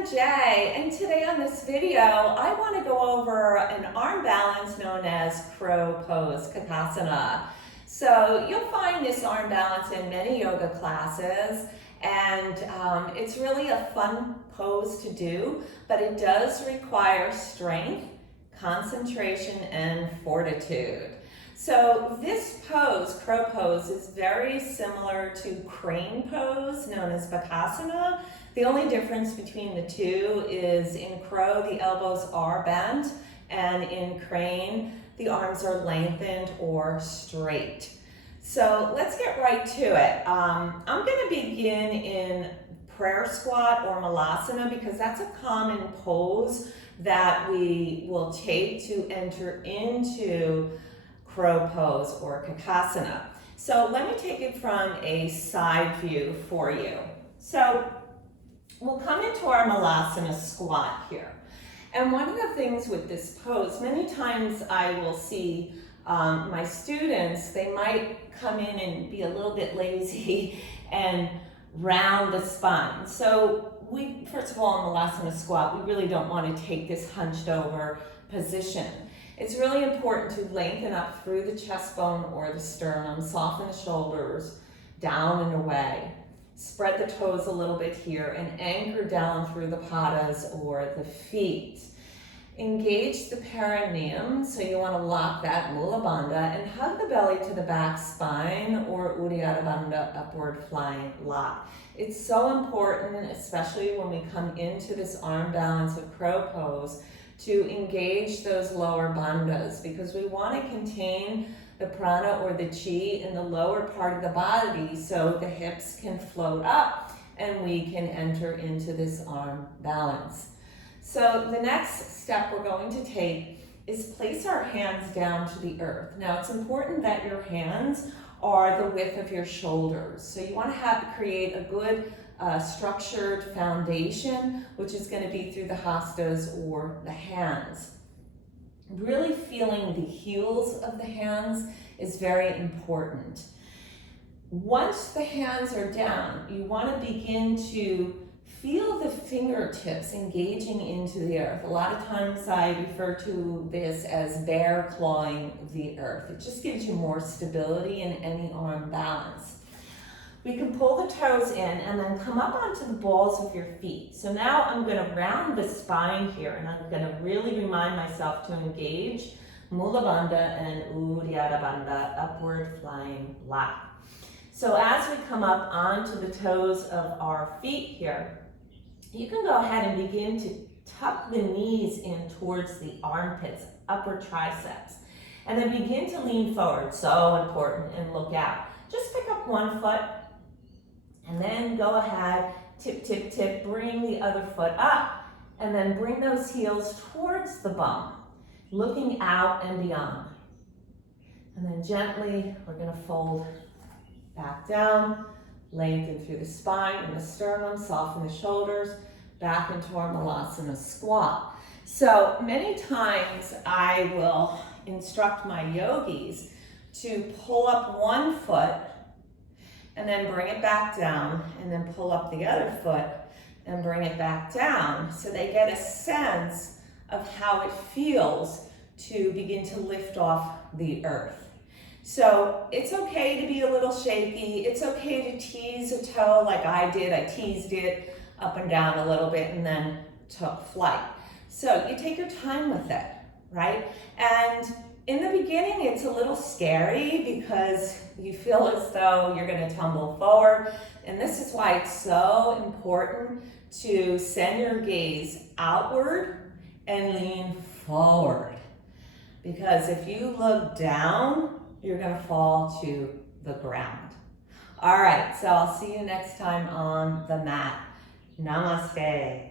MJ, and today on this video I want to go over an arm balance known as crow pose, Kasliner. So you'll find this arm balance in many yoga classes, and it's really a fun pose to do, but it does require strength, concentration, and fortitude. So this pose, crow pose, is very similar to crane pose known as Kasliner. The only difference between the two is in crow, the elbows are bent, and in crane, the arms are lengthened or straight. So let's get right to it. I'm going to begin in prayer squat or malasana because that's a common pose that we will take to enter into crow pose or Kasliner. So let me take it from a side view for you. So we'll come into our malasana squat here. And one of the things with this pose, many times I will see my students, they might come in and be a little bit lazy and round the spine. So we, first of all, in malasana squat, we really don't want to take this hunched over position. It's really important to lengthen up through the chest bone or the sternum, soften the shoulders, down and away. Spread the toes a little bit here and anchor down through the padas or the feet. Engage the perineum, so you want to lock that Mula Bandha and hug the belly to the back spine or Uddiyana Bandha, upward flying lock. It's so important, especially when we come into this arm balance of crow pose, to engage those lower bandhas because we want to contain the prana or the chi in the lower part of the body so the hips can float up and we can enter into this arm balance. So the next step we're going to take is place our hands down to the earth. Now it's important that your hands are the width of your shoulders. So you want to create a good structured foundation, which is going to be through the hastas or the hands. Really feeling the heels of the hands is very important. Once the hands are down, you want to begin to feel the fingertips engaging into the earth. A lot of times I refer to this as bear clawing the earth. It just gives you more stability in any arm balance. We can pull the toes in and then come up onto the balls of your feet. So now I'm going to round the spine here and I'm going to really remind myself to engage Mula Bandha and Uddiyana Bandha, upward flying lock. So as we come up onto the toes of our feet here, you can go ahead and begin to tuck the knees in towards the armpits, upper triceps, and then begin to lean forward, so important, and look out. Just pick up one foot, and then go ahead, tip, tip, tip, bring the other foot up, and then bring those heels towards the bum, looking out and beyond. And then gently, we're gonna fold back down, lengthen through the spine and the sternum, soften the shoulders, back into our malasana squat. So many times I will instruct my yogis to pull up one foot and then bring it back down, and then pull up the other foot and bring it back down, so they get a sense of how it feels to begin to lift off the earth. So it's okay to be a little shaky. It's okay to tease a toe like I did. I teased it up and down a little bit and then took flight. So you take your time with it, right? And in the beginning, it's a little scary because you feel as though you're going to tumble forward. And this is why it's so important to send your gaze outward and lean forward. Because if you look down, you're going to fall to the ground. All right, so I'll see you next time on the mat. Namaste.